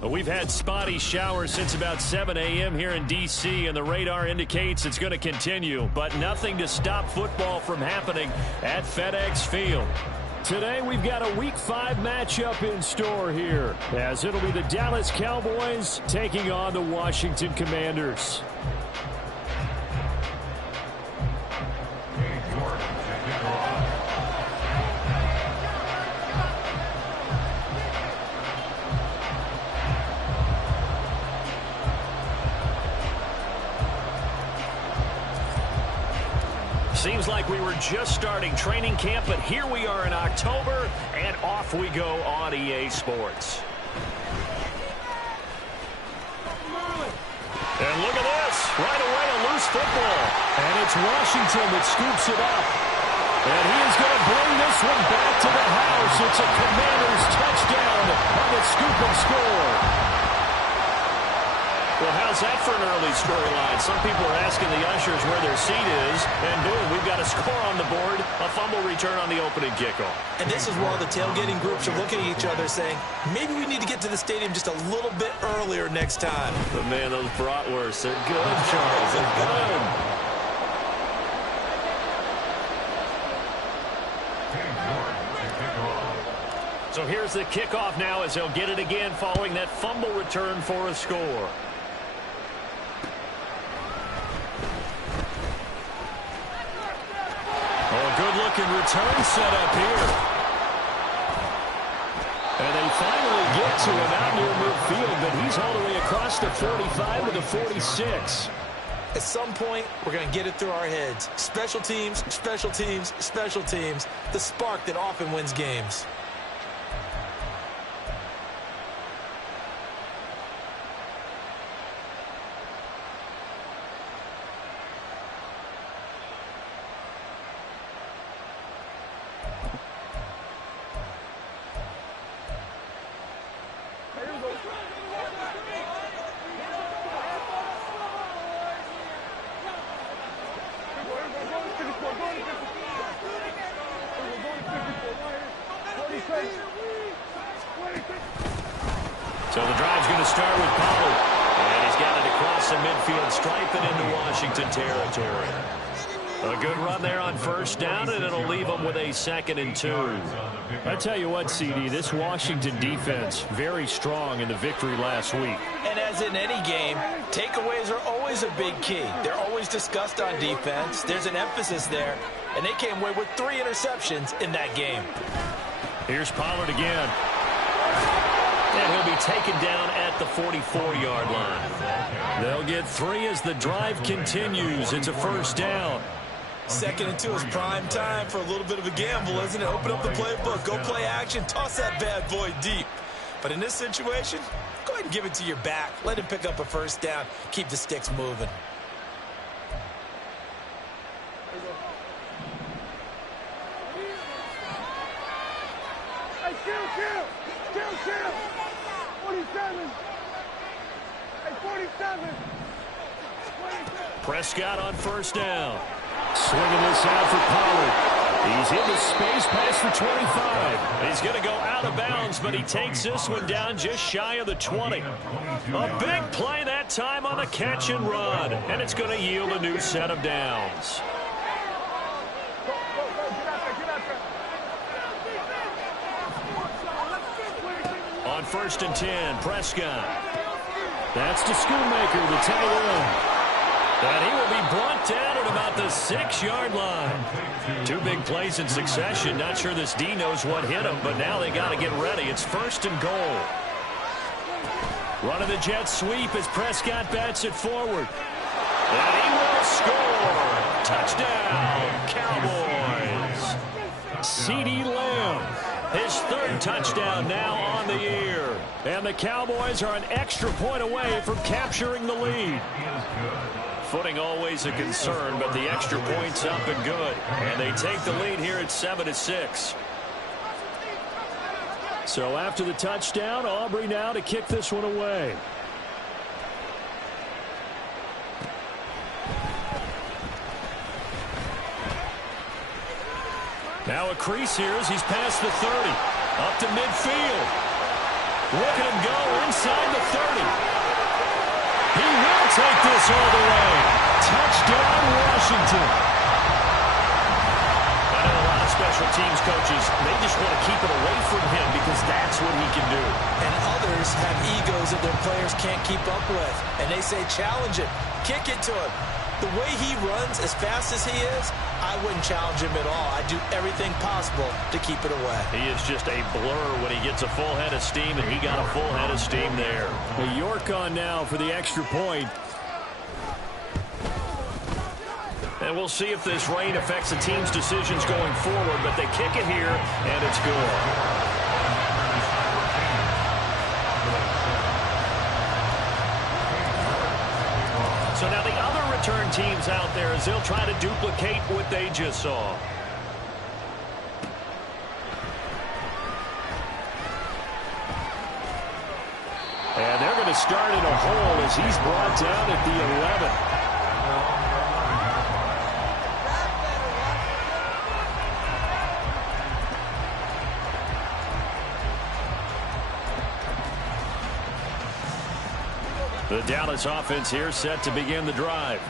We've had spotty showers since about 7 a.m. here in D.C., and the radar indicates it's going to continue, but nothing to stop football from happening at FedEx Field. Today, we've got a Week 5 matchup in store here, as it'll be the Dallas Cowboys taking on the Washington Commanders. Seems like we were just starting training camp, but here we are in October, and off we go on EA Sports. And look at this. Right away, a loose football. And it's Washington that scoops it up. And he is going to bring this one back to the house. It's a Commanders touchdown on the scoop and score. Well, how's that for an early storyline? Some people are asking the ushers where their seat is, and boom, we've got a score on the board, a fumble return on the opening kickoff. And this is while the tailgating groups are looking at each other saying, maybe we need to get to the stadium just a little bit earlier next time. But man, those bratwursts, they're good, Charles, they're good. So here's the kickoff now as they'll get it again following that fumble return for a score. Good-looking return set up here. And they finally get to him out near midfield, but he's all the way across the 45 to the 46. At some point, we're going to get it through our heads. Special teams, special teams, special teams. The spark that often wins games. So the drive's going to start with Pollard. And he's got it across the midfield stripe and into Washington territory. A good run there on first down, and it'll leave them with a 2nd and 2. I tell you what, CD, this Washington defense, very strong in the victory last week. And as in any game, takeaways are always a big key. They're always discussed on defense. There's an emphasis there, and they came away with 3 interceptions in that game. Here's Pollard again. And he'll be taken down at the 44-yard line. They'll get 3 as the drive continues. It's a first down. 2nd and 2 is prime time for a little bit of a gamble, isn't it? Open up the playbook, go play action, toss that bad boy deep. But in this situation, go ahead and give it to your back. Let him pick up a first down. Keep the sticks moving. Chill. 47. Hey, 47. Prescott on first down. Swinging this out for Pollard. He's into space, pass for 25. He's going to go out of bounds, but he takes this one down just shy of the 20. A big play that time on the catch and run, and it's going to yield a new set of downs. On 1st and 10, Prescott. That's to Schoonmaker, the tight end. And he will be brought down at about the 6-yard line. 2 big plays in succession. Not sure this D knows what hit him, but now they got to get ready. It's 1st and goal. Running the jet sweep as Prescott bats it forward. And he will score. Touchdown, Cowboys. CeeDee Lamb. His 3rd touchdown now on the year. And the Cowboys are an extra point away from capturing the lead. Footing always a concern, but the extra point's up and good. And they take the lead here at 7-6. So after the touchdown, Aubrey now to kick this one away. Now a crease here as he's past the 30. Up to midfield. Look at him go inside the 30. He will take this all the way. Touchdown, Washington. I know a lot of special teams coaches, they just want to keep it away from him because that's what he can do. And others have egos that their players can't keep up with. And they say, challenge it. Kick it to him. The way he runs, as fast as he is, I wouldn't challenge him at all. I'd do everything possible to keep it away. He is just a blur when he gets a full head of steam, and he got a full head of steam there. York on now for the extra point. And we'll see if this rain affects the team's decisions going forward, but they kick it here, and it's good. So now the other return teams out there as they'll try to duplicate what they just saw. And they're going to start in a hole as he's brought down at the 11. The Dallas offense here set to begin the drive.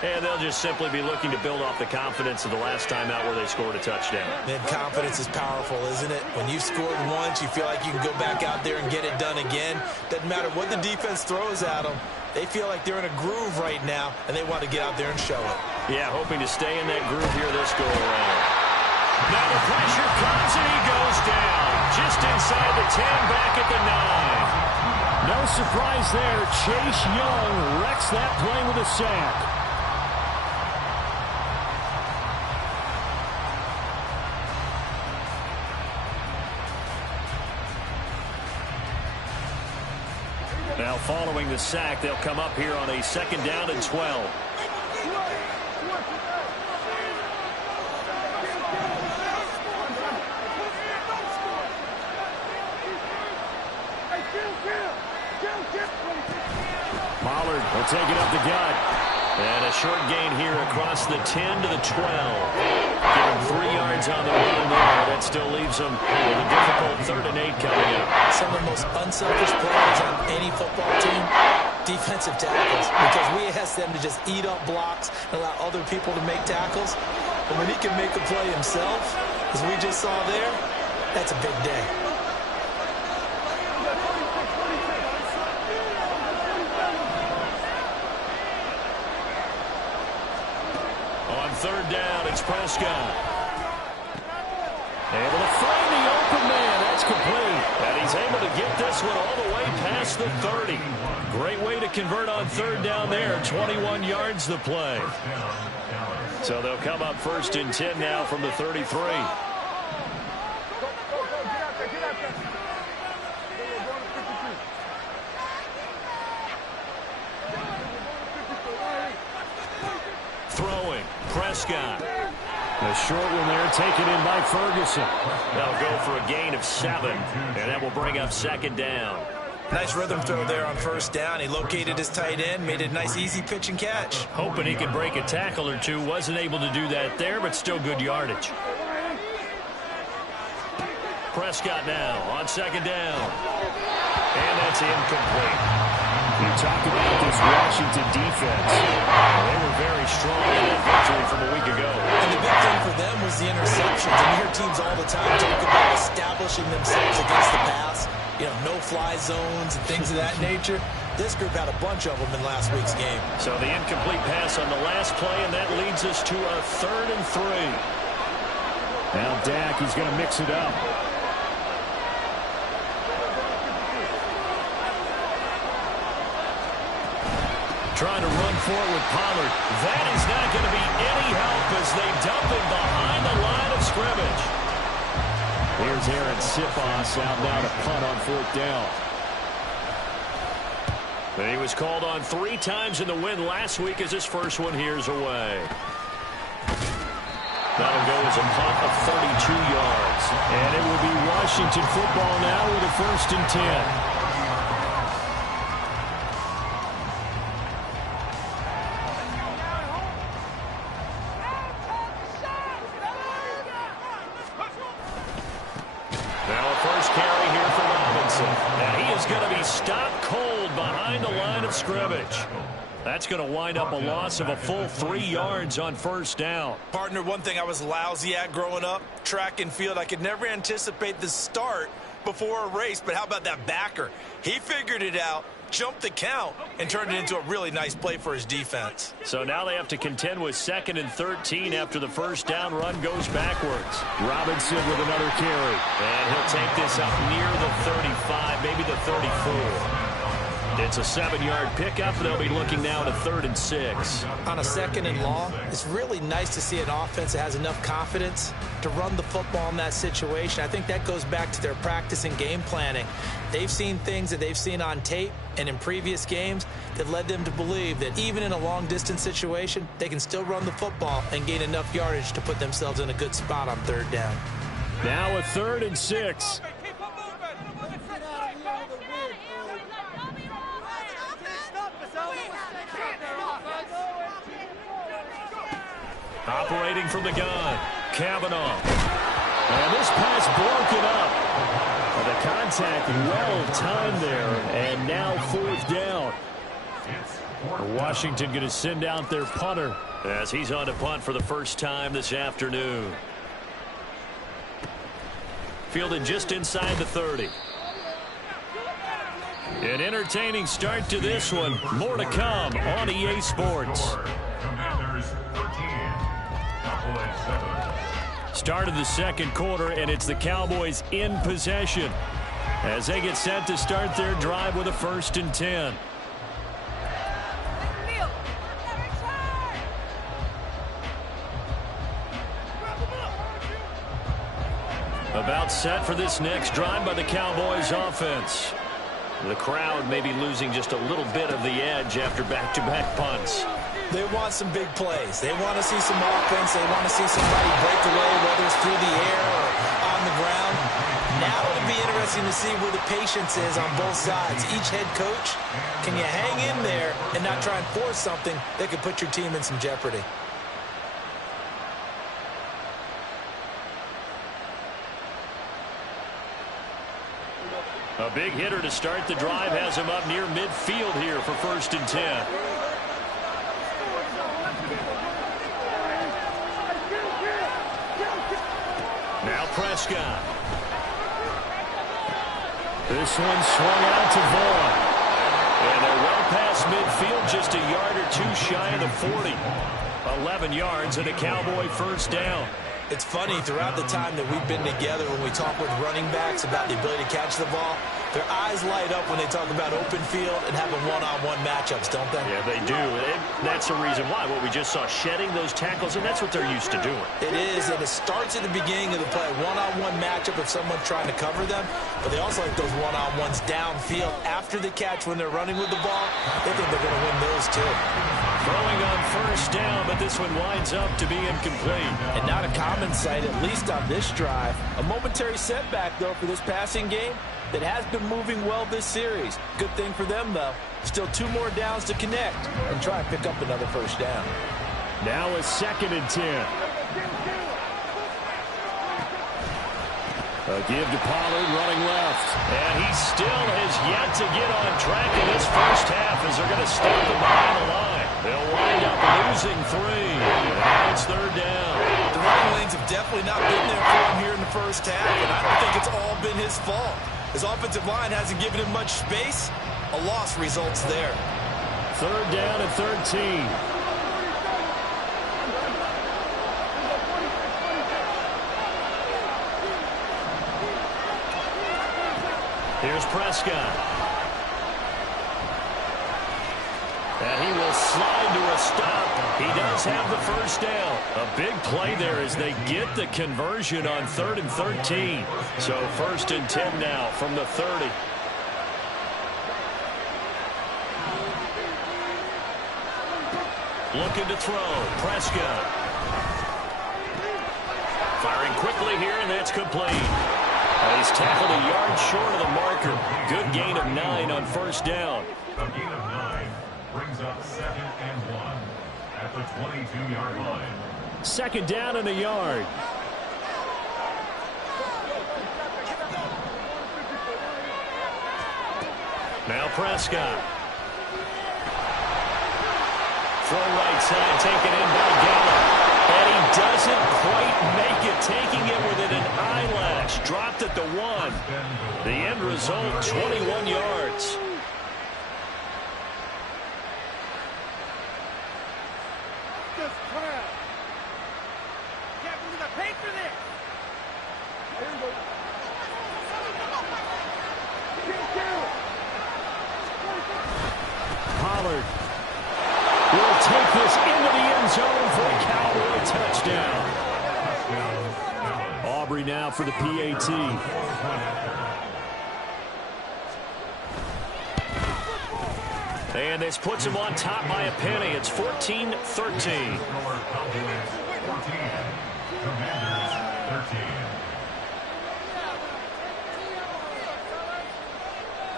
And they'll just simply be looking to build off the confidence of the last time out where they scored a touchdown. Man, confidence is powerful, isn't it? When you've scored once, you feel like you can go back out there and get it done again. Doesn't matter what the defense throws at them. They feel like they're in a groove right now, and they want to get out there and show it. Yeah, hoping to stay in that groove here this go-around. Now the pressure comes, and he goes down. Just inside the 10, back at the 9. No surprise there. Chase Young wrecks that play with a sack. Now following the sack, they'll come up here on a 2nd down and 12. Pollard will take it up the gut. And a short gain here across the 10 to the 12. Give him 3 yards on the run there. That still leaves him with a difficult 3rd and 8 coming up. Some of the most unselfish players on any football team, defensive tackles, because we ask them to just eat up blocks and allow other people to make tackles. But when he can make a play himself, as we just saw there, that's a big day. On 3rd down, it's Prescott. Able to find the open man. That's complete. And he's able to get this one all the way past the 30. Great way to convert on 3rd down there. 21 yards the play. So they'll come up 1st and 10 now from the 33. Throwing, Prescott. A short one there, taken in by Ferguson. They'll go for a gain of 7, and that will bring up 2nd down. Nice rhythm throw there on 1st down. He located his tight end, made a nice easy pitch and catch. Hoping he could break a tackle or two. Wasn't able to do that there, but still good yardage. Prescott now on 2nd down. And that's incomplete. You talk about this Washington defense. They were very strong in that victory from a week ago. And the big thing for them was the interceptions. And you hear teams all the time talk about establishing themselves against the pass. You know, no-fly zones and things of that nature. This group had a bunch of them in last week's game. So the incomplete pass on the last play, and that leads us to a 3rd and 3. Now Dak, he's going to mix it up. Trying to run forward with Pollard. That is not going to be any help as they dump him behind the line of scrimmage. Here's Aaron Sipos out now to punt on 4th down. He was called on 3 times in the win last week as his first one here's away. That'll go as a punt of 32 yards. And it will be Washington football now with a 1st and 10. He's stopped cold behind the line of scrimmage. That's going to wind up a loss of a full 3 yards on first down. Partner, one thing I was lousy at growing up, track and field, I could never anticipate the start before a race, but how about that backer? He figured it out, jumped the count, and turned it into a really nice play for his defense. So now they have to contend with 2nd and 13 after the first down run goes backwards. Robinson with another carry. And he'll take this up near the 35, maybe the 34. It's a 7-yard pickup. They'll be looking now to 3rd and 6. On a 2nd and long, it's really nice to see an offense that has enough confidence to run the football in that situation. I think that goes back to their practice and game planning. They've seen things that they've seen on tape and in previous games that led them to believe that even in a long-distance situation, they can still run the football and gain enough yardage to put themselves in a good spot on 3rd down. Now a 3rd and 6. Operating from the gun, Kavanaugh. And this pass broken up. The contact well timed there, and now 4th down. Washington going to send out their punter as he's on to punt for the first time this afternoon. Fielded just inside the 30. An entertaining start to this one. More to come on EA Sports. Start of the 2nd quarter, and it's the Cowboys in possession as they get set to start their drive with a 1st and 10. About set for this next drive by the Cowboys offense. The crowd may be losing just a little bit of the edge after back-to-back punts. They want some big plays. They want to see some offense. They want to see somebody break away, whether it's through the air or on the ground. Now it'll be interesting to see where the patience is on both sides. Each head coach, can you hang in there and not try and force something that could put your team in some jeopardy? A big hitter to start the drive has him up near midfield here for 1st and 10. Now Prescott. This one swung out to Vaughn. And they're well past midfield, just a yard or 2 shy of the 40. 11 yards and a Cowboy 1st down. It's funny, throughout the time that we've been together, when we talk with running backs about the ability to catch the ball, their eyes light up when they talk about open field and having one-on-one matchups, don't they? Yeah, they do. And that's the reason why. What we just saw, shedding those tackles, and that's what they're used to doing. It is, and it starts at the beginning of the play, one-on-one matchup if someone's trying to cover them, but they also like those one-on-ones downfield after the catch when they're running with the ball. They think they're going to win those too. Throwing on 1st down, but this one winds up to be incomplete. And not a common sight, at least on this drive. A momentary setback, though, for this passing game that has been moving well this series. Good thing for them, though. Still 2 more downs to connect and try and pick up another 1st down. Now a 2nd and 10. A give to Pollard running left. And he still has yet to get on track in this first half as they're going to stop him behind the line. They'll wind up losing 3. Now it's 3rd down. The running lanes have definitely not been there for him here in the first half, and I don't think it's all been his fault. His offensive line hasn't given him much space. A loss results there. 3rd down and 13. Here's Prescott. And he will slide to a stop. He does have the 1st down. A big play there as they get the conversion on 3rd and 13. So 1st and 10 now from the 30. Looking to throw. Prescott. Firing quickly here, and that's complete. He's tackled a yard short of the marker. Good gain of 9 on 1st down. A gain of 9 brings up 2nd and 1 at the 22-yard line. 2nd down and a yard. Now Prescott. Throw right side, taken in by Gallup. And he doesn't quite make it, taking it within an eyelash. Dropped at the 1. The end result, 21 yards. Just crap. Can't believe I paid for this. Here we go. Pollard will take this into the end zone for a Cowboy touchdown. Aubrey now for the PAT. And this puts him on top by a penny. It's 14-13. Commanders 13.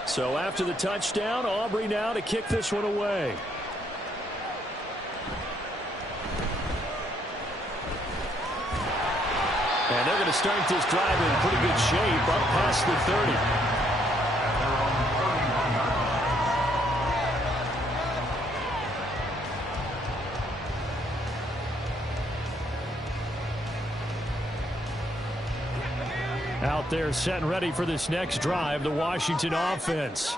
So after the touchdown, Aubrey now to kick this one away. And they're going to start this drive in pretty good shape up past the 30. Out there set and ready for this next drive, the Washington offense.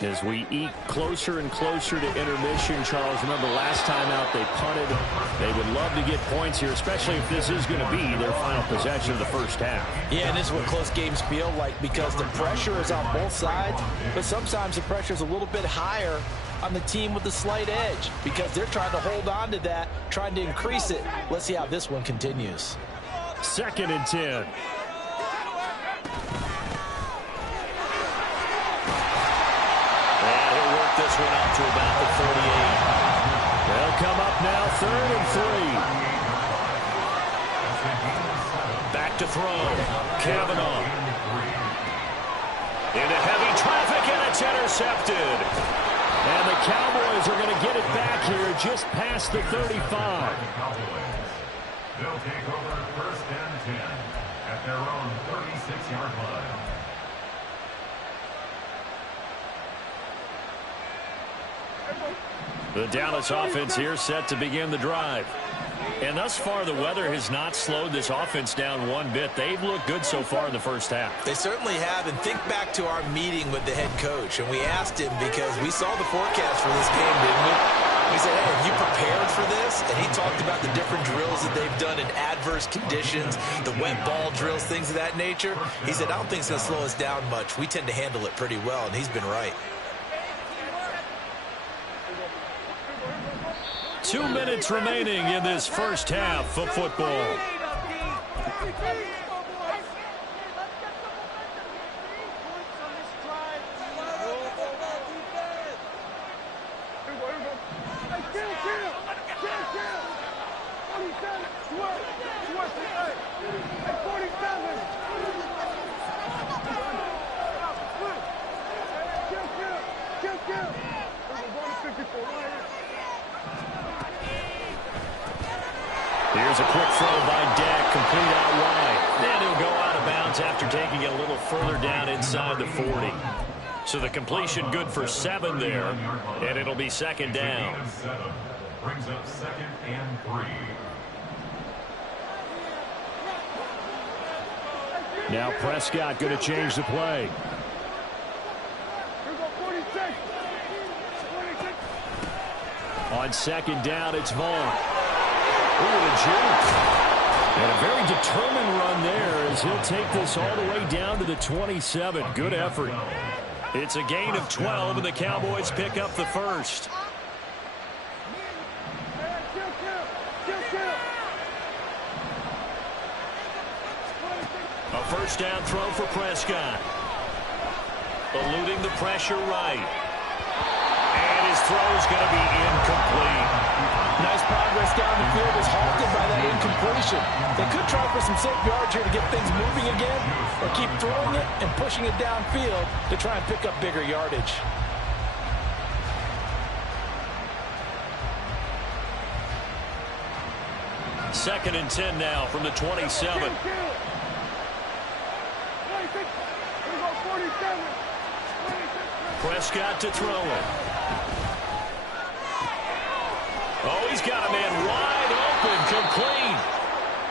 As we eke closer and closer to intermission, Charles, remember last time out they punted. They would love to get points here, especially if this is going to be their final possession of the first half. Yeah, and this is what close games feel like because the pressure is on both sides, but sometimes the pressure is a little bit higher on the team with the slight edge because they're trying to hold on to that, trying to increase it. Let's see how this one continues. 2nd and 10. This one out to about the 38. They'll come up now 3rd and 3. Back to throw. Kavanaugh. Into heavy traffic, and it's intercepted. And the Cowboys are going to get it back here just past the 35. They'll take over 1st and 10 at their own 36-yard line. The Dallas offense here set to begin the drive. And thus far, the weather has not slowed this offense down one bit. They've looked good so far in the first half. They certainly have. And think back to our meeting with the head coach. And we asked him because we saw the forecast for this game, didn't we? We said, hey, have you prepared for this? And he talked about the different drills that they've done in adverse conditions, the wet ball drills, things of that nature. He said, I don't think it's going to slow us down much. We tend to handle it pretty well. And he's been right. 2 minutes remaining in this first half of football. Here's a quick throw by Dak, complete out wide. Then he'll go out of bounds after taking it a little further down inside the 40. So the completion good for 7 there, and it'll be 2nd down. Brings up 2nd and 3. Now Prescott going to change the play. On 2nd down, it's Vaughn. Ooh, the juke. And a very determined run there as he'll take this all the way down to the 27. Good effort. It's a gain of 12, and the Cowboys pick up the first. A first down throw for Prescott. Eluding the pressure right. And his throw is going to be incomplete. Nice progress down the field is halted by that incompletion. They could try for some safe yards here to get things moving again, or keep throwing it and pushing it downfield to try and pick up bigger yardage. Second and 10 now from the 27. Prescott to throw it. Oh, he's got a man wide open, complete.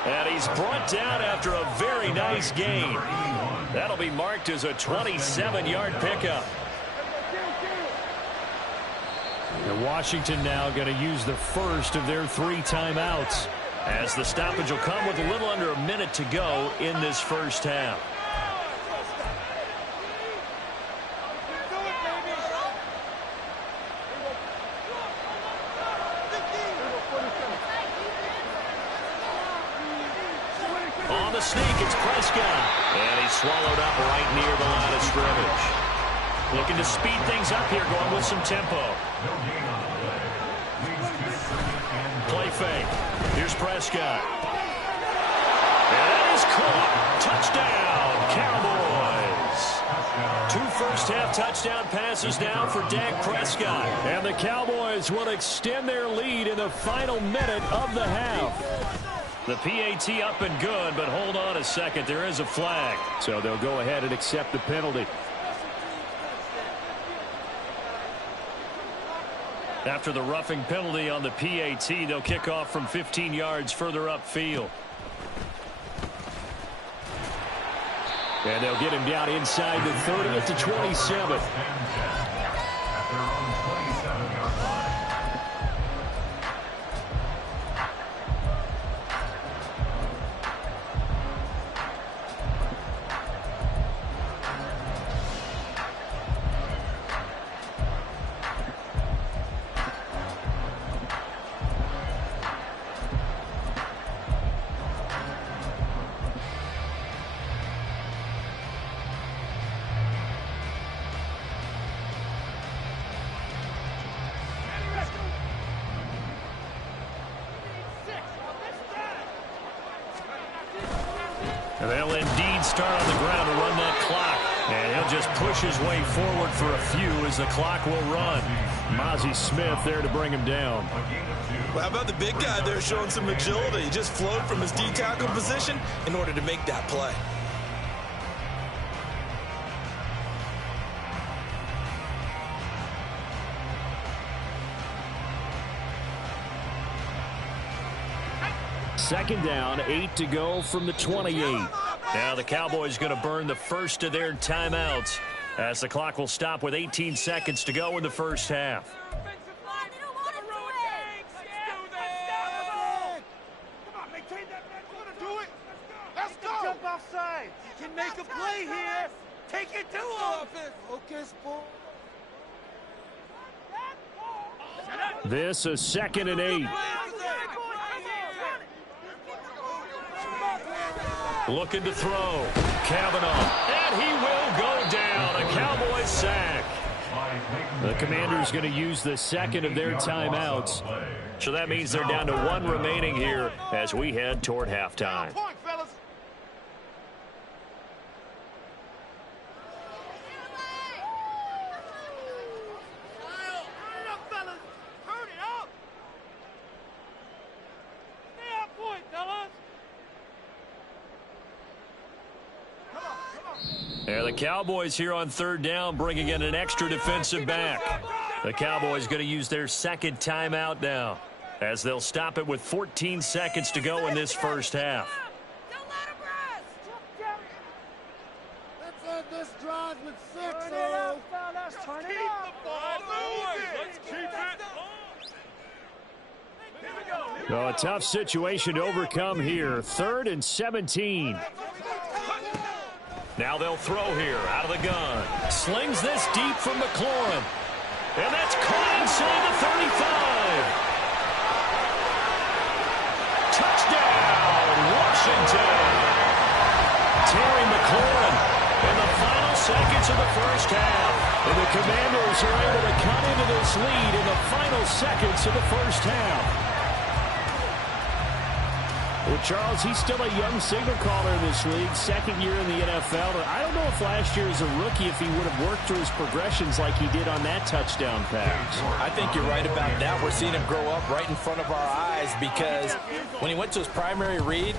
And he's brought down after a very nice gain. That'll be marked as a 27-yard pickup. And Washington now going to use the first of their 3 timeouts, as the stoppage will come with a little under a minute to go in this first half. On the sneak, it's Prescott. And he's swallowed up right near the line of scrimmage. Looking to speed things up here, going with some tempo. Play fake. Here's Prescott. And that is caught. Touchdown, Cowboys. 2 first-half touchdown passes now for Dak Prescott. And the Cowboys will extend their lead in the final minute of the half. The PAT up and good, but hold on a second. There is a flag. So they'll go ahead and accept the penalty. After the roughing penalty on the PAT, they'll kick off from 15 yards further upfield. And they'll get him down inside the 30 at the 27. And they'll indeed start on the ground to run that clock. And he'll just push his way forward for a few as the clock will run. Mazi Smith there to bring him down. Well, how about the big guy there showing some agility? He just flowed from his D-tackle position in order to make that play. Second down, 8 to go from the 28. Now the Cowboys going to burn the first of their timeouts as the clock will stop with 18 seconds to go in the first half. Let's go. Jump offside. You can make a play here. Take it to him. Focus, ball. This is 2nd and 8. Looking to throw. Kavanaugh. And he will go down. A Cowboys sack. The Commanders going to use the second of their timeouts. So that means they're down to 1 remaining here as we head toward halftime. And the Cowboys here on 3rd down, bringing in an extra defensive back. The Cowboys going to use their second timeout now, as they'll stop it with 14 seconds to go in this first half. Let's end this drive with 6. Turn it up, fellas. Turn it up. Let's keep it. Well, a tough situation to overcome here. 3rd and 17. Now they'll throw here out of the gun. Slings this deep from McLaurin. And that's caught inside the 35. Touchdown, Washington. Terry McLaurin in the final seconds of the first half. And the Commanders are able to cut into this lead in the final seconds of the first half. Well, Charles, he's still a young signal caller in this league, 2nd year in the NFL. But I don't know if last year as a rookie, if he would have worked through his progressions like he did on that touchdown pass. I think you're right about that. We're seeing him grow up right in front of our eyes, because when he went to his primary read,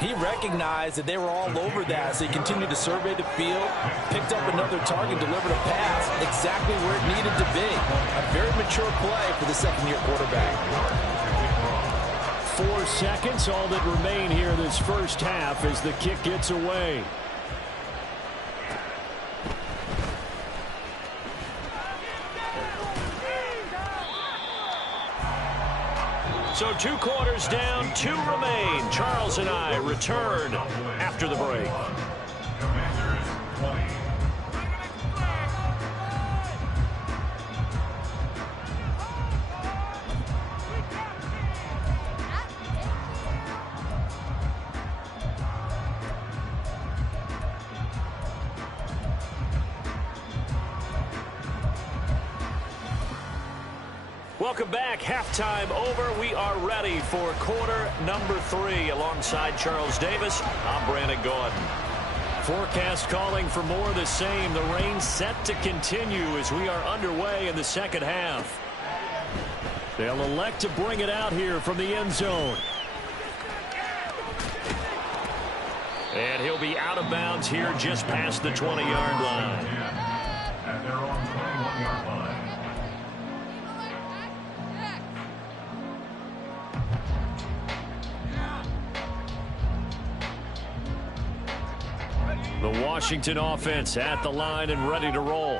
He recognized that they were all over that, so he continued to survey the field, picked up another target, delivered a pass exactly where it needed to be. A very mature play for the second-year quarterback. 4 seconds, all that remain here this first half as the kick gets away. So 2 quarters down, 2 remain. Charles and I return after the break. Commanders 20. Welcome back. Halftime over. We are ready for quarter number 3. Alongside Charles Davis, I'm Brandon Gaudin. Forecast calling for more of the same. The rain set to continue as we are underway in the second half. They'll elect to bring it out here from the end zone. And he'll be out of bounds here just past the 20-yard line. At their own 21-yard line. The Washington offense at the line and ready to roll.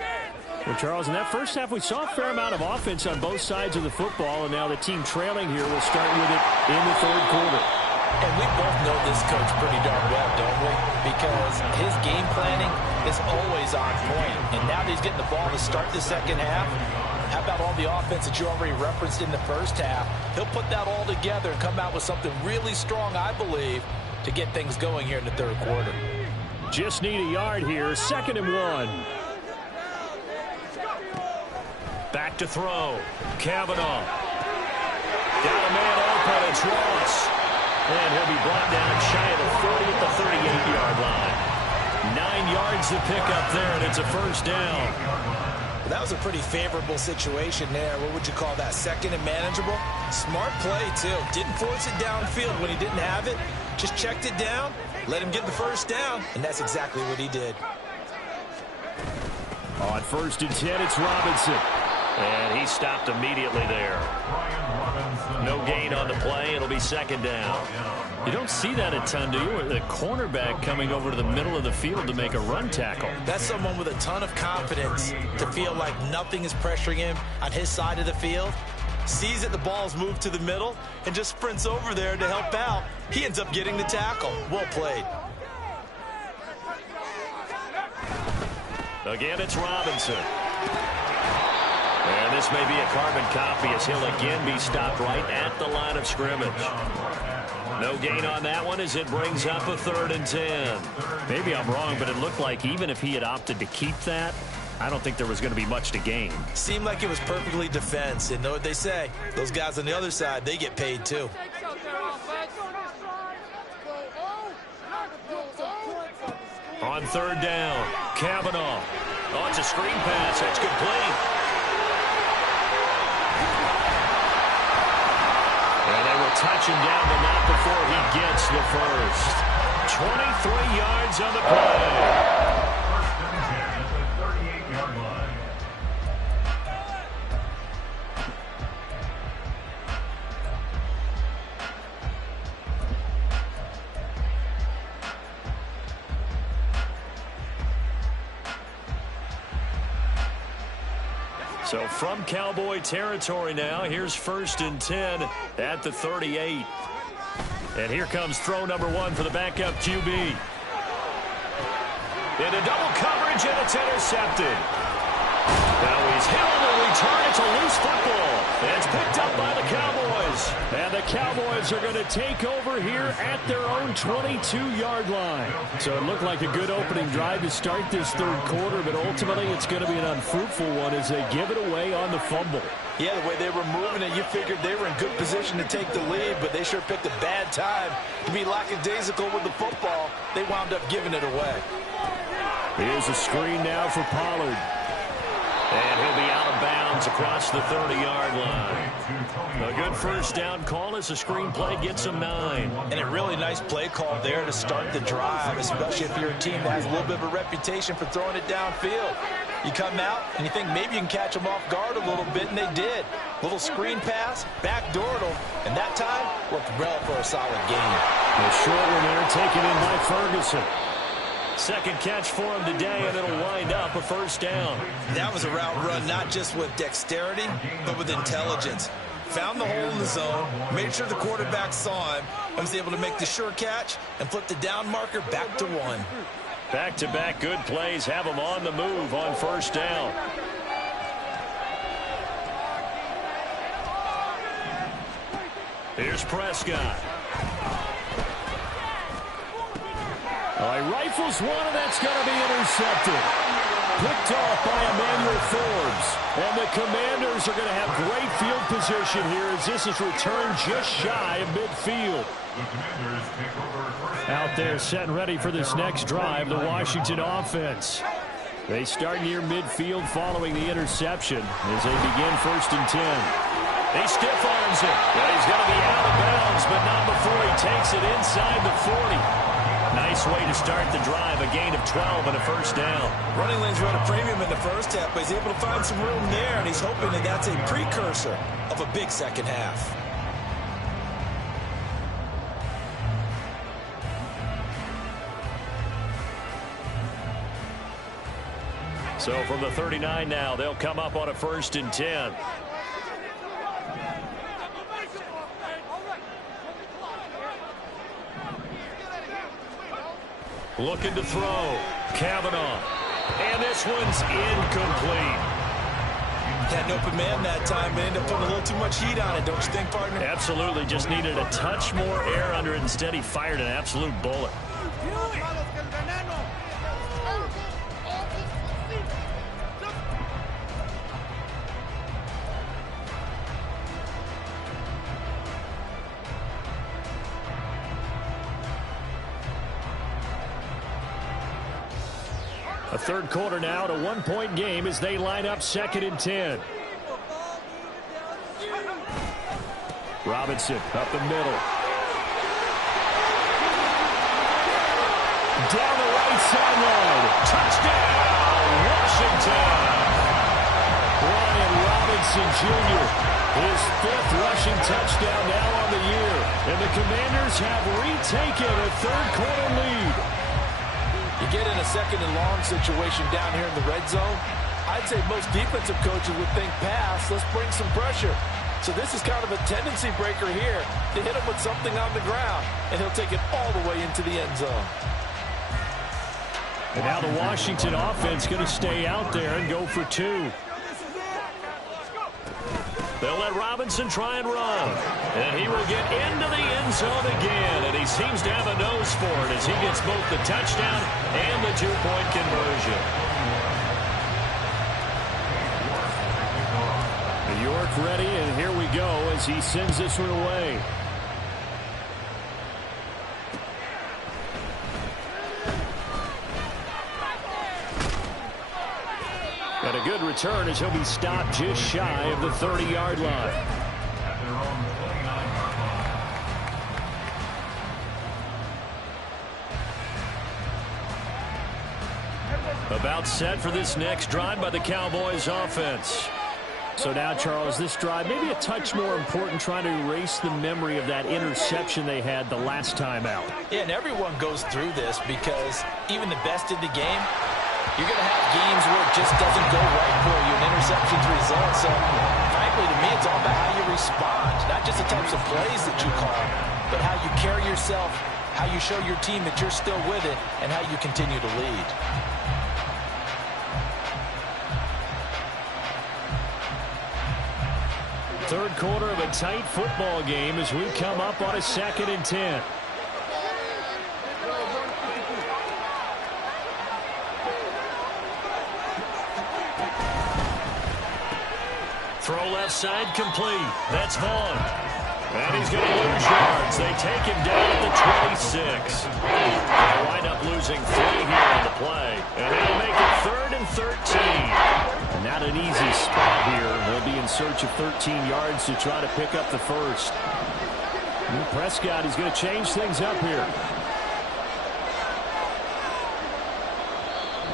Well, Charles, in that first half, we saw a fair amount of offense on both sides of the football, and now the team trailing here will start with it in the third quarter. And we both know this coach pretty darn well, don't we? Because his game planning is always on point. And now that he's getting the ball to start the second half, how about all the offense that you already referenced in the first half? He'll put that all together and come out with something really strong, I believe, to get things going here in the third quarter. Just need a yard here. 2nd and 1. Back to throw. Kavanaugh. Got a man open. It's Ross. And he'll be brought down shy of the 40 at the 38-yard line. 9 yards to pick up there, and it's a first down. Well, that was a pretty favorable situation there. What would you call that? 2nd and manageable? Smart play, too. Didn't force it downfield when he didn't have it. Just checked it down. Let him get the first down, and that's exactly what he did. On 1st and 10, it's Robinson. And he stopped immediately there. No gain on the play. It'll be 2nd down. You don't see that a ton, do you? The cornerback coming over to the middle of the field to make a run tackle. That's someone with a ton of confidence to feel like nothing is pressuring him on his side of the field. Sees that the ball's moved to the middle and just sprints over there to help out. He ends up getting the tackle. Well played. Again, it's Robinson. And this may be a carbon copy as he'll again be stopped right at the line of scrimmage. No gain on that one as it brings up a 3rd and 10. Maybe I'm wrong, but it looked like even if he had opted to keep that, I don't think there was going to be much to gain. Seemed like it was perfectly defense. And know what they say? Those guys on the other side, they get paid too. On 3rd down, Kavanaugh. Oh, it's a screen pass. That's complete. And they will touch him down, but not before he gets the first. 23 yards on the play. So from Cowboy territory now, here's 1st and 10 at the 38. And here comes throw number 1 for the backup QB. Into double coverage, and it's intercepted. Now he's hit on the return. It's a loose football. And it's picked up by the Cowboys. And the Cowboys are going to take over here at their own 22-yard line. So it looked like a good opening drive to start this third quarter, but ultimately it's going to be an unfruitful one as they give it away on the fumble. Yeah, the way they were moving it, you figured they were in good position to take the lead, but they sure picked a bad time to be lackadaisical with the football. They wound up giving it away. Here's a screen now for Pollard. And he'll be out of bounds across the 30-yard line. A good first down call as the screenplay gets him 9. And a really nice play call there to start the drive, especially if you're a team that has a little bit of a reputation for throwing it downfield. You come out and you think maybe you can catch them off guard a little bit, and they did. Little screen pass, backdoored them, and that time looked well for a solid gain. A short one there taken in by Ferguson. Second catch for him today, and it'll wind up a first down. That was a route run not just with dexterity, but with intelligence. Found the hole in the zone, made sure the quarterback saw him, and was able to make the sure catch and flip the down marker back to 1. Back-to-back good plays have him on the move on first down. Here's Prescott. He rifles one, and that's going to be intercepted. Picked off by Emmanuel Forbes. And the Commanders are going to have great field position here as this is returned just shy of midfield. Out there set and ready for this next drive, the Washington offense. They start near midfield following the interception as they begin 1st and 10. He stiff arms it. Well, he's going to be out of bounds, but not before he takes it inside the 40. Nice way to start the drive, a gain of 12 and a first down. Running lanes were at a premium in the first half, but he's able to find some room there, and he's hoping that that's a precursor of a big second half. So from the 39 now, they'll come up on a 1st and 10. Looking to throw. Kavanaugh. And this one's incomplete. Had an open man that time, but ended up putting a little too much heat on it, don't you think, partner? Absolutely. Just needed a touch more air under it. Instead, he fired an absolute bullet. A third quarter now, to 1-point game as they line up 2nd and 10. Robinson up the middle. Down the right sideline. Touchdown, Washington. Brian Robinson Jr. His 5th rushing touchdown now on the year. And the Commanders have retaken a third-quarter lead. You get in a 2nd and long situation down here in the red zone, I'd say most defensive coaches would think pass, let's bring some pressure. So this is kind of a tendency breaker here to hit him with something on the ground, and he'll take it all the way into the end zone. And now the Washington offense going to stay out there and go for 2. They'll let Robinson try and run. And he will get into the end zone again. And he seems to have a nose for it as he gets both the touchdown and the 2-point conversion. York ready, and here we go as he sends this one away. And a good return as he'll be stopped just shy of the 30-yard line. About set for this next drive by the Cowboys offense. So now, Charles, this drive maybe a touch more important, trying to erase the memory of that interception they had the last time out. Yeah, and everyone goes through this because even the best in the game, you're going to have games where it just doesn't go right for you, and interceptions result. So, frankly, to me, it's all about how you respond, not just the types of plays that you call, but how you carry yourself, how you show your team that you're still with it, and how you continue to lead. Third quarter of a tight football game as we come up on a 2nd and 10. Throw left side complete. That's Vaughn. And he's going to lose yards. They take him down at the 26. They wind up losing 3 here on the play. And they'll make it 3rd and 13. Not an easy spot here. They'll be in search of 13 yards to try to pick up the first. And Prescott is going to change things up here.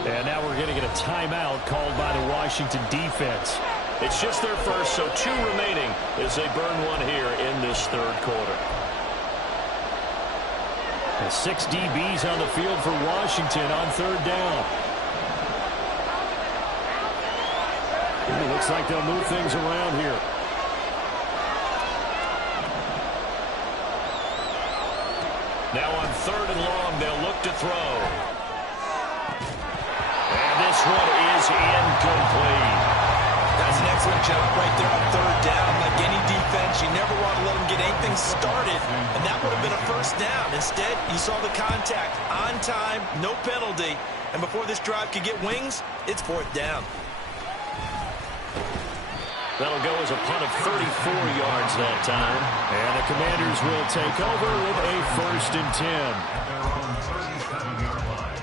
And now we're going to get a timeout called by the Washington defense. It's just their first, so 2 remaining as they burn one here in this third quarter. And 6 DBs on the field for Washington on third down. And it looks like they'll move things around here. Now on third and long, they'll look to throw. And this one is incomplete. That's an excellent job right there on third down. Like any defense, you never want to let them get anything started, and that would have been a first down. Instead, you saw the contact on time, no penalty, and before this drive could get wings, it's fourth down. That'll go as a punt of 34 yards that time. And the Commanders will take over with a 1st and 10. At their own 37-yard line.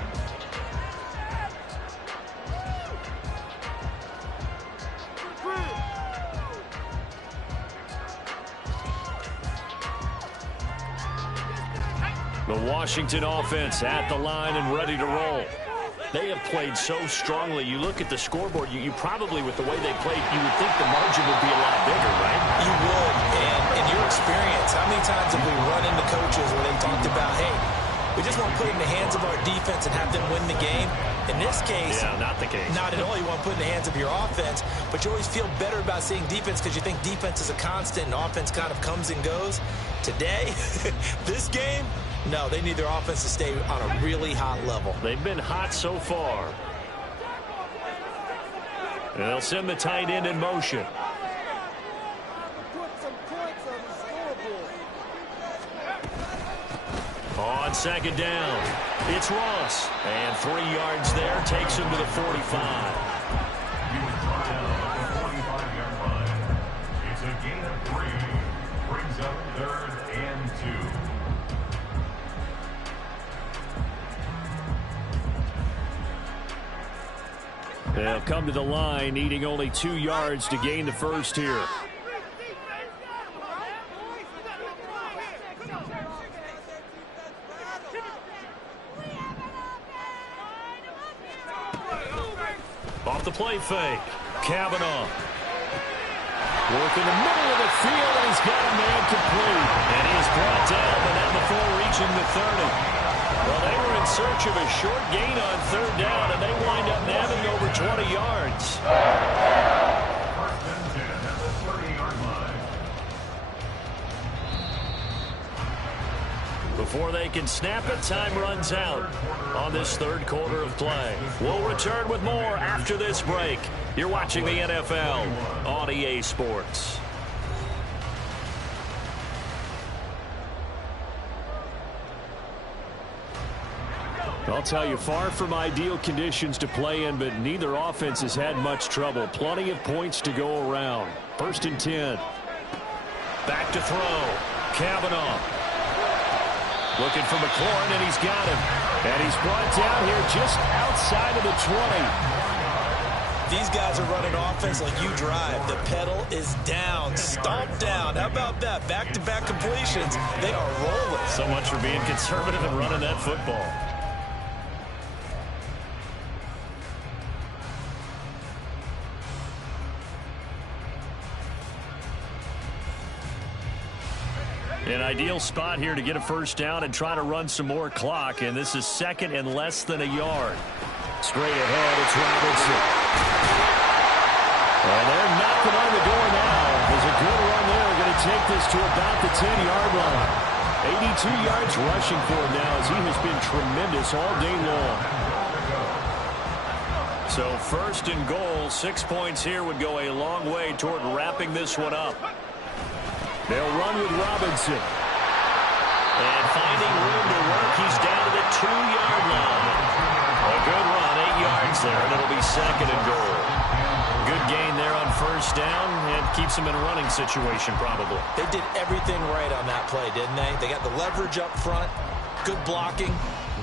The Washington offense at the line and ready to roll. They have played so strongly. You look at the scoreboard, you probably, with the way they played, you would think the margin would be a lot bigger, right? You would, and in your experience, how many times have we run into coaches where they talked about, hey, we just want to put it in the hands of our defense and have them win the game? In this case, yeah, not the case. Not at all. You want to put it in the hands of your offense, but you always feel better about seeing defense because you think defense is a constant and offense kind of comes and goes. Today, this game, no, they need their offense to stay on a really hot level. They've been hot so far. And they'll send the tight end in motion. Put some points on the scoreboard. On second down, it's Ross. And 3 yards there takes him to the 45. He was brought down at the 45-yard line. It's a gain of 3. Brings up 3rd and 2. They'll come to the line, needing only 2 yards to gain the first here. Off the play fake. Kavanaugh. Work in the middle of the field, and he's got a man complete. And he's brought down, but not before reaching the 30. Well, they were in search of a short gain on third down, and they wind up nabbing over 20 yards. 1st and 10 at the 30-yard line. Before they can snap it, time runs out on this third quarter of play. We'll return with more after this break. You're watching the NFL on EA Sports. I'll tell you, far from ideal conditions to play in, but neither offense has had much trouble. Plenty of points to go around. 1st and 10. Back to throw. Kavanaugh. Looking for McLaurin, and he's got him. And he's brought down here just outside of the 20. These guys are running offense like you drive. The pedal is down, stomped down. How about that? Back-to-back completions. They are rolling. So much for being conservative and running that football. An ideal spot here to get a first down and try to run some more clock, and this is 2nd and less than a yard. Straight ahead, it's Robinson. And they're knocking on the door now. There's a good run there. Going to take this to about the 10-yard line. 82 yards rushing for him now as he has been tremendous all day long. So 1st and goal, 6 points here would go a long way toward wrapping this one up. They'll run with Robinson. And finding room to work, he's down to the 2-yard line. A good run, 8 yards there, and it'll be 2nd and goal. Good gain there on first down, and keeps him in a running situation probably. They did everything right on that play, didn't they? They got the leverage up front, good blocking,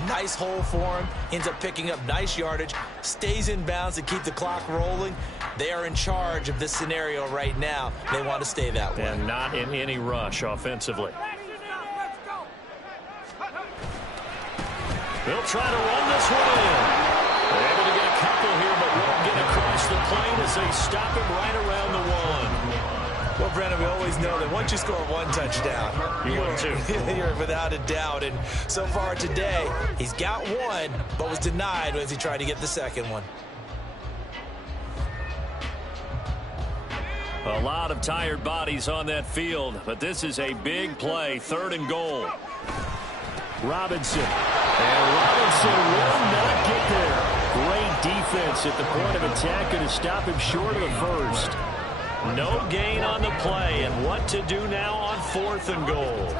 Nice hole for him. Ends up picking up nice yardage. Stays in bounds to keep the clock rolling. They are in charge of this scenario right now. They want to stay that way. And not in any rush offensively. They'll try to run this one in. They're able to get a couple here, but won't get across the plane as they stop him right around the one. Well, Brandon, we always know that once you score one touchdown, you're without a doubt. And so far today, he's got one, but was denied as he tried to get the second one. A lot of tired bodies on that field, but this is a big play, 3rd and goal. Robinson. And Robinson will not get there. Great defense at the point of attack and to stop him short of the first. No gain on the play, and what to do now on 4th and goal.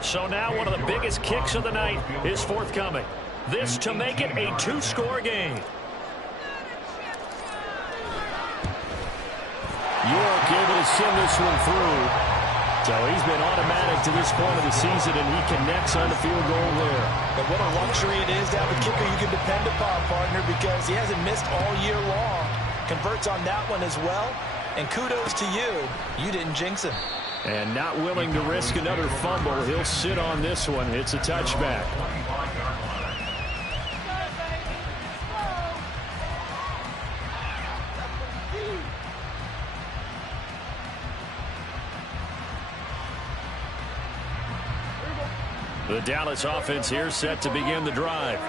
So now one of the biggest kicks of the night is forthcoming. This to make it a 2-score game. York able to send this one through. So he's been automatic to this point of the season, and he connects on the field goal there. But what a luxury it is to have a kicker you can depend upon, partner, because he hasn't missed all year long. Converts on that one as well. And kudos to you. You didn't jinx him. And not willing to risk another fumble. He'll sit on this one. It's a touchback. The Dallas offense here set to begin the drive.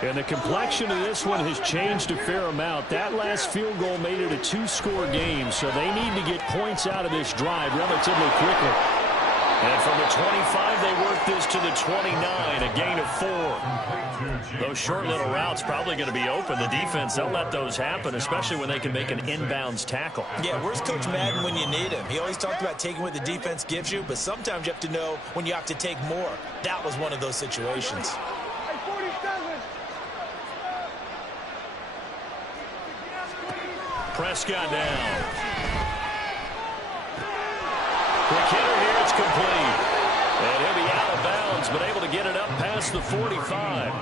And the complexion of this one has changed a fair amount. That last field goal made it a 2-score game, so they need to get points out of this drive relatively quickly. And from the 25, they work this to the 29, a gain of 4. Those short little routes probably going to be open. The defense, they'll let those happen, especially when they can make an inbounds tackle. Yeah, where's Coach Madden when you need him? He always talked about taking what the defense gives you, but sometimes you have to know when you have to take more. That was one of those situations. Prescott down. Quick hitter here, it's complete. And he'll be out of bounds, but able to get it up past the 45.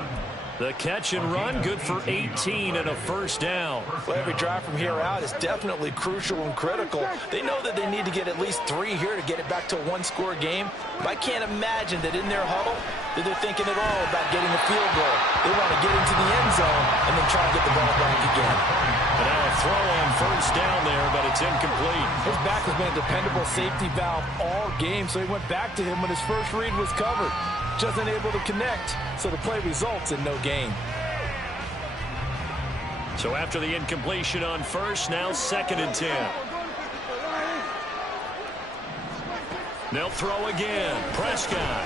The catch and run, good for 18 and a first down. Well, every drive from here out is definitely crucial and critical. They know that they need to get at least 3 here to get it back to a 1-score game. But I can't imagine that in their huddle that they're thinking at all about getting a field goal. They want to get into the end zone and then try and get the ball back again. And now a throw on first down there, but it's incomplete. His back has been a dependable safety valve all game, so he went back to him when his first read was covered. Just unable to connect, so the play results in no gain. So after the incompletion on first, now 2nd and 10. They'll throw again. Prescott.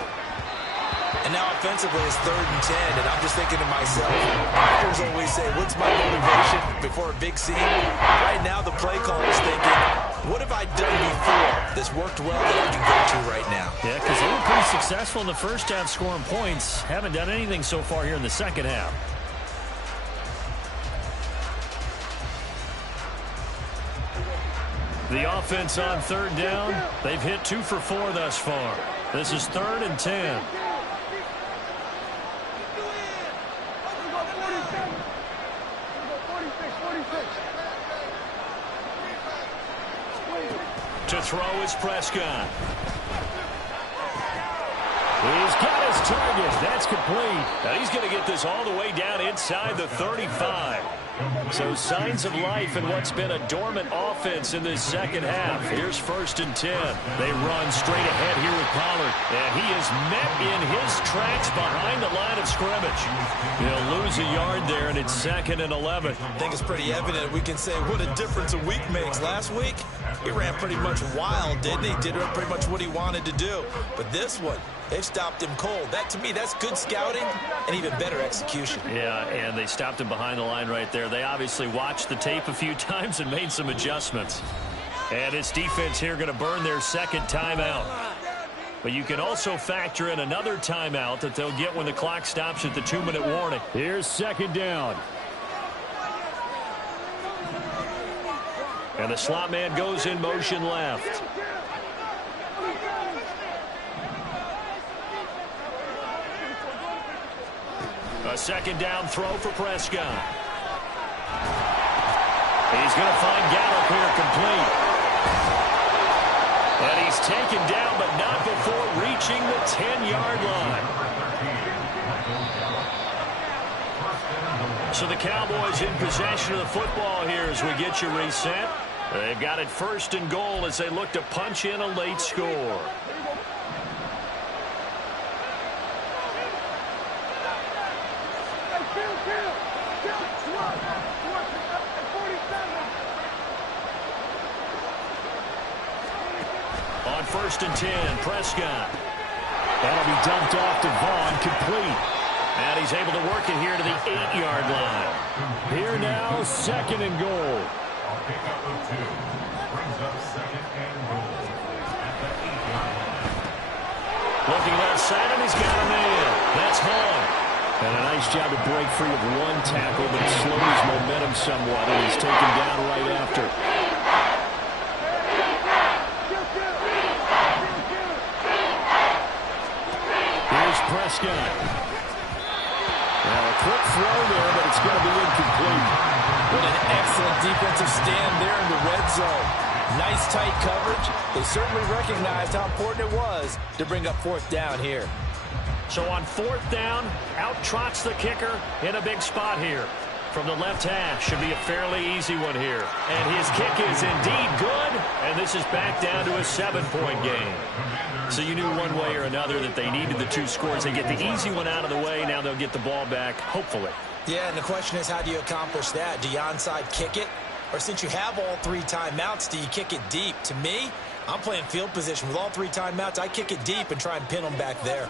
And now offensively it's 3rd and 10, and I'm just thinking to myself, actors always say, what's my motivation before a big scene? Right now the play caller's thinking, what have I done before that's worked well that I can go to right now? Yeah, because they were pretty successful in the first half scoring points. Haven't done anything so far here in the second half. The offense on 3rd down, they've hit 2 for 4 thus far. This is 3rd and 10. To throw is Prescott. He's got his target. That's complete. Now he's going to get this all the way down inside the 35. So signs of life in what's been a dormant offense in this second half. Here's 1st and 10. They run straight ahead here with Pollard. And he is met in his tracks behind the line of scrimmage. He'll lose a yard there, and it's 2nd and 11. I think it's pretty evident. We can say what a difference a week makes. Last week, he ran pretty much wild, didn't he? Did pretty much what he wanted to do. But this one, they've stopped him cold. That, to me, that's good scouting and even better execution. Yeah, and they stopped him behind the line right there. They obviously watched the tape a few times and made some adjustments. And this defense here going to burn their 2nd timeout. But you can also factor in another timeout that they'll get when the clock stops at the 2-minute warning. Here's 2nd down. And the slot man goes in motion left. A second down throw for Prescott. He's going to find Gallup here complete. And he's taken down, but not before reaching the 10-yard line. So the Cowboys in possession of the football here as we get you reset. They've got it 1st and goal as they look to punch in a late score. On 1st and 10, Prescott. That'll be dumped off to Vaughn, complete. And he's able to work it here to the 8-yard line. Here now, 2nd and goal. I'll pick up the 2. Brings up 2nd and goal at the 8-yard line. Looking left side, and he's got a man. That's Vaughn. And a nice job to break free of one tackle, but it slowed his momentum somewhat, and he's taken down right after. Here's Prescott. Now a quick throw there, but it's going to be incomplete. What an excellent defensive stand there in the red zone. Nice tight coverage. They certainly recognized how important it was to bring up 4th down here. So on 4th down, out trots the kicker in a big spot here. From the left hash, should be a fairly easy one here. And his kick is indeed good, and this is back down to a 7-point game. So you knew one way or another that they needed the 2 scores. They get the easy one out of the way. Now they'll get the ball back, hopefully. Yeah, and the question is, how do you accomplish that? Do you onside kick it? Or since you have all 3 timeouts, do you kick it deep? To me, I'm playing field position. With all 3 timeouts, I kick it deep and try and pin them back there.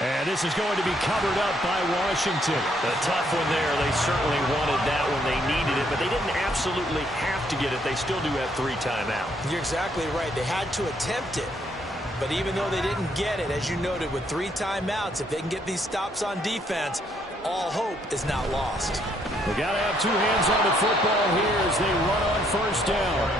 And this is going to be covered up by Washington. A tough one there. They certainly wanted that when they needed it, but they didn't absolutely have to get it. They still do have 3 timeouts. You're exactly right. They had to attempt it. But even though they didn't get it, as you noted, with 3 timeouts, if they can get these stops on defense, all hope is not lost. They got to have 2 hands on the football here as they run on 1st down.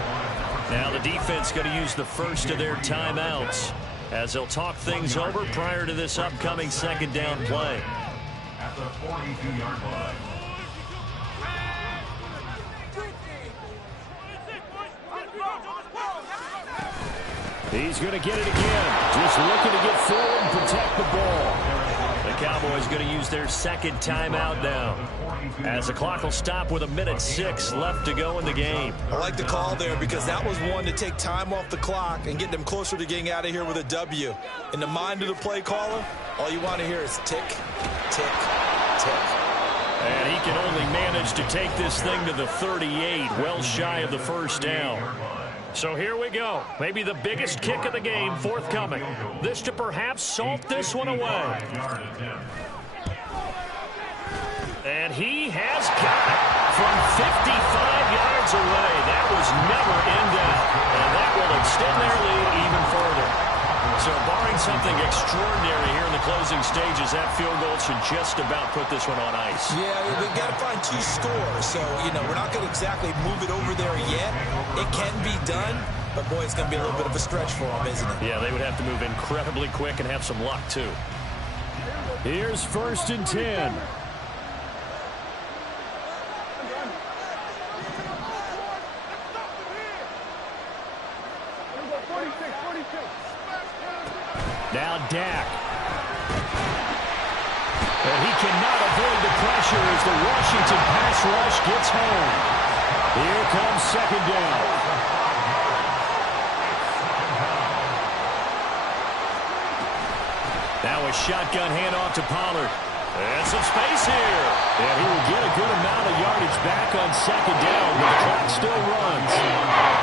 Now the defense going to use the first of their timeouts as they'll talk things over prior to this upcoming 2nd down play. At the 42-yard line. He's going to get it again. Just looking to get forward and protect the ball. The Cowboys going to use their 2nd timeout now, as the clock will stop with 1:06 left to go in the game. I like the call there because that was one to take time off the clock and get them closer to getting out of here with a W. In the mind of the play caller, all you want to hear is tick, tick, tick. And he can only manage to take this thing to the 38, well shy of the 1st down. So here we go. Maybe the biggest kick of the game forthcoming. This to perhaps salt this one away. And he has got it from 55 yards away. That was never in doubt. And that will extend their lead even further. So barring something extraordinary here in the closing stages, that field goal should just about put this one on ice. Yeah, they've got to find 2 scores. So, you know, we're not going to exactly move it over there yet. It can be done, but boy, it's going to be a little bit of a stretch for them, isn't it? Yeah, they would have to move incredibly quick and have some luck, too. Here's 1st and 10. Now Dak. And he cannot avoid the pressure as the Washington pass rush gets home. Here comes 2nd down. Now a shotgun handoff to Pollard. And some space here. And he will get a good amount of yardage back on 2nd down, but the clock still runs.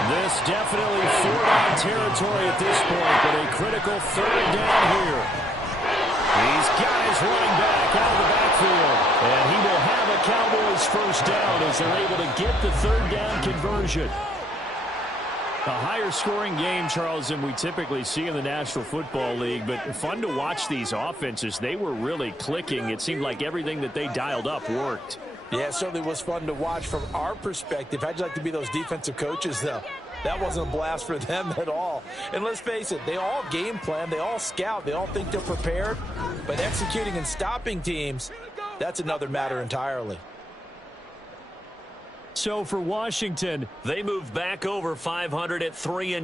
This definitely 4-down territory at this point, but a critical 3rd down here. These guys running back out of the backfield. And he will have a Cowboys 1st down as they're able to get the 3rd down conversion. A higher scoring game, Charles, than we typically see in the National Football League, but fun to watch these offenses. They were really clicking. It seemed like everything that they dialed up worked. Yeah, it certainly was fun to watch from our perspective. How'd you like to be those defensive coaches, though? That wasn't a blast for them at all. And let's face it, they all game plan, they all scout, they all think they're prepared. But executing and stopping teams, that's another matter entirely. So for Washington, they move back over 500 at 3-2.